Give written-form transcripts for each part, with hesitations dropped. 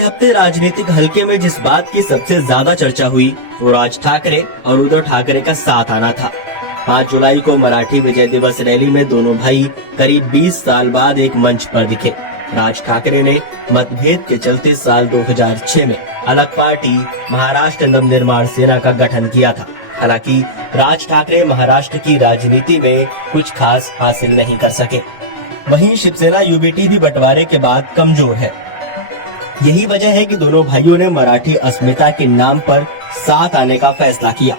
हफ्ते राजनीतिक हलके में जिस बात की सबसे ज्यादा चर्चा हुई वो राज ठाकरे और उद्धव ठाकरे का साथ आना था। 5 जुलाई को मराठी विजय दिवस रैली में दोनों भाई करीब 20 साल बाद एक मंच पर दिखे। राज ठाकरे ने मतभेद के चलते साल 2006 में अलग पार्टी महाराष्ट्र नवनिर्माण सेना का गठन किया था। हालांकि राज ठाकरे महाराष्ट्र की राजनीति में कुछ खास हासिल नहीं कर सके। वहीं शिवसेना यूबीटी भी बंटवारे के बाद कमजोर है। यही वजह है कि दोनों भाइयों ने मराठी अस्मिता के नाम पर साथ आने का फैसला किया।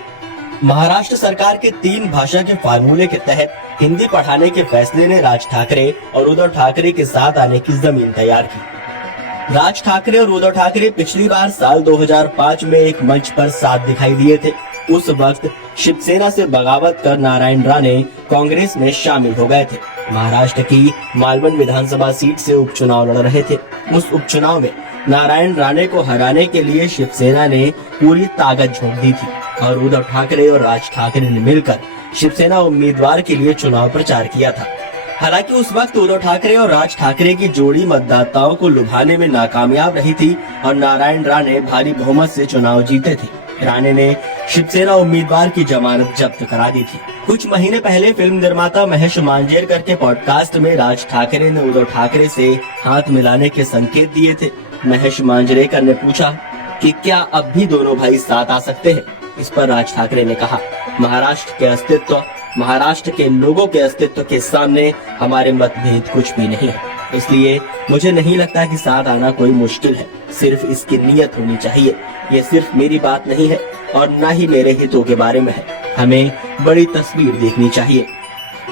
महाराष्ट्र सरकार के 3 भाषा के फार्मूले के तहत हिंदी पढ़ाने के फैसले ने राज ठाकरे और उद्धव ठाकरे के साथ आने की जमीन तैयार की। राज ठाकरे और उद्धव ठाकरे पिछली बार साल 2005 में एक मंच पर साथ दिखाई दिए थे। उस वक्त शिवसेना से बगावत कर नारायण राणे कांग्रेस में शामिल हो गए थे। महाराष्ट्र की मालवण विधानसभा सीट से उपचुनाव लड़ रहे थे। उस उपचुनाव में नारायण राणे को हराने के लिए शिवसेना ने पूरी ताकत झोंक दी थी और उद्धव ठाकरे और राज ठाकरे ने मिलकर शिवसेना उम्मीदवार के लिए चुनाव प्रचार किया था। हालांकि उस वक्त उद्धव ठाकरे और राज ठाकरे की जोड़ी मतदाताओं को लुभाने में नाकामयाब रही थी और नारायण राणे भारी बहुमत से चुनाव जीते थे। राणे ने शिवसेना उम्मीदवार की जमानत जब्त करा दी थी। कुछ महीने पहले फिल्म निर्माता महेश मांजरेकर के पॉडकास्ट में राज ठाकरे ने उद्धव ठाकरे से हाथ मिलाने के संकेत दिए थे। महेश मांजरेकर ने पूछा कि क्या अब भी दोनों भाई साथ आ सकते हैं। इस पर राज ठाकरे ने कहा, महाराष्ट्र के लोगों के अस्तित्व के सामने हमारे मतभेद कुछ भी नहीं है, इसलिए मुझे नहीं लगता कि साथ आना कोई मुश्किल है। सिर्फ इसकी नीयत होनी चाहिए। ये सिर्फ मेरी बात नहीं है और न ही मेरे हितों के बारे में है। हमें बड़ी तस्वीर देखनी चाहिए।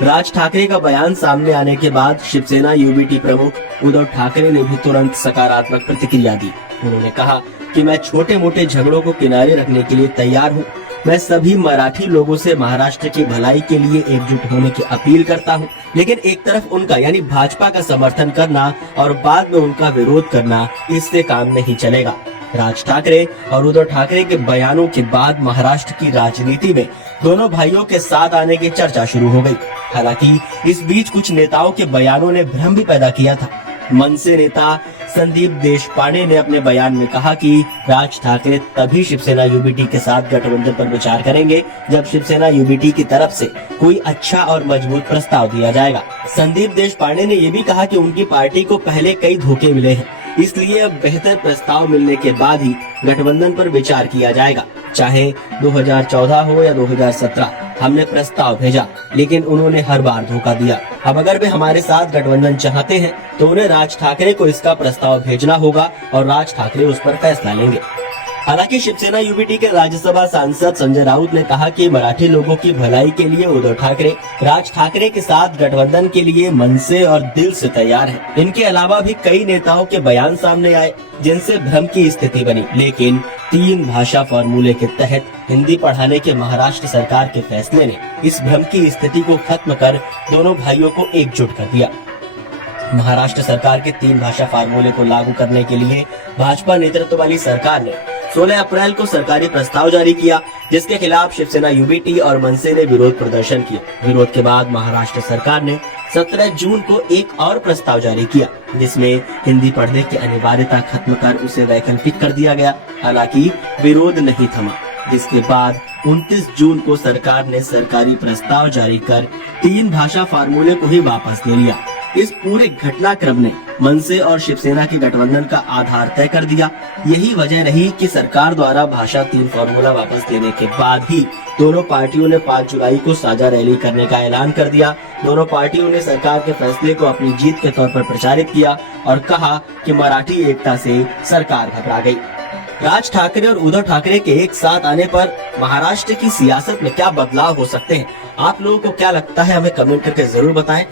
राज ठाकरे का बयान सामने आने के बाद शिवसेना यूबीटी प्रमुख उद्धव ठाकरे ने भी तुरंत सकारात्मक प्रतिक्रिया दी। उन्होंने कहा कि मैं छोटे मोटे झगड़ों को किनारे रखने के लिए तैयार हूँ। मैं सभी मराठी लोगों से महाराष्ट्र की भलाई के लिए एकजुट होने की अपील करता हूँ, लेकिन एक तरफ उनका यानी भाजपा का समर्थन करना और बाद में उनका विरोध करना, इससे काम नहीं चलेगा। राज ठाकरे और उद्धव ठाकरे के बयानों के बाद महाराष्ट्र की राजनीति में दोनों भाइयों के साथ आने की चर्चा शुरू हो गई। हालांकि इस बीच कुछ नेताओं के बयानों ने भ्रम भी पैदा किया था। मनसे नेता संदीप देशपांडे ने अपने बयान में कहा कि राज ठाकरे तभी शिवसेना यूबीटी के साथ गठबंधन पर विचार करेंगे जब शिवसेना यूबीटी की तरफ से कोई अच्छा और मजबूत प्रस्ताव दिया जाएगा। संदीप देशपांडे ने यह भी कहा कि उनकी पार्टी को पहले कई धोखे मिले हैं, इसलिए अब बेहतर प्रस्ताव मिलने के बाद ही गठबंधन पर विचार किया जाएगा। चाहे 2014 हो या 2017, हमने प्रस्ताव भेजा लेकिन उन्होंने हर बार धोखा दिया। अब अगर वे हमारे साथ गठबंधन चाहते हैं तो उन्हें राज ठाकरे को इसका प्रस्ताव भेजना होगा और राज ठाकरे उस पर फैसला लेंगे। हालांकि शिवसेना यूबीटी के राज्यसभा सांसद संजय राउत ने कहा कि मराठी लोगों की भलाई के लिए उद्धव ठाकरे राज ठाकरे के साथ गठबंधन के लिए मन से और दिल से तैयार हैं। इनके अलावा भी कई नेताओं के बयान सामने आए जिनसे भ्रम की स्थिति बनी, लेकिन 3 भाषा फॉर्मूले के तहत हिंदी पढ़ाने के महाराष्ट्र सरकार के फैसले ने इस भ्रम की स्थिति को खत्म कर दोनों भाइयों को एकजुट कर दिया। महाराष्ट्र सरकार के 3 भाषा फार्मूले को लागू करने के लिए भाजपा नेतृत्व वाली सरकार ने 16 अप्रैल को सरकारी प्रस्ताव जारी किया, जिसके खिलाफ शिवसेना यूबीटी और मनसे ने विरोध प्रदर्शन किया। विरोध के बाद महाराष्ट्र सरकार ने 17 जून को एक और प्रस्ताव जारी किया, जिसमें हिंदी पढ़ने की अनिवार्यता खत्म कर उसे वैकल्पिक कर दिया गया। हालांकि विरोध नहीं थमा, जिसके बाद 29 जून को सरकार ने सरकारी प्रस्ताव जारी कर 3 भाषा फार्मूले को ही वापस ले लिया। इस पूरे घटनाक्रम ने मनसे और शिवसेना के गठबंधन का आधार तय कर दिया। यही वजह रही कि सरकार द्वारा भाषा 3 फार्मूला वापस लेने के बाद ही दोनों पार्टियों ने 5 जुलाई को साझा रैली करने का ऐलान कर दिया। दोनों पार्टियों ने सरकार के फैसले को अपनी जीत के तौर पर प्रचारित किया और कहा कि मराठी एकता से सरकार घबरा गई। राज ठाकरे और उद्धव ठाकरे के एक साथ आने पर महाराष्ट्र की सियासत में क्या बदलाव हो सकते हैं, आप लोगों को क्या लगता है, हमें कमेंट करके जरूर बताएं।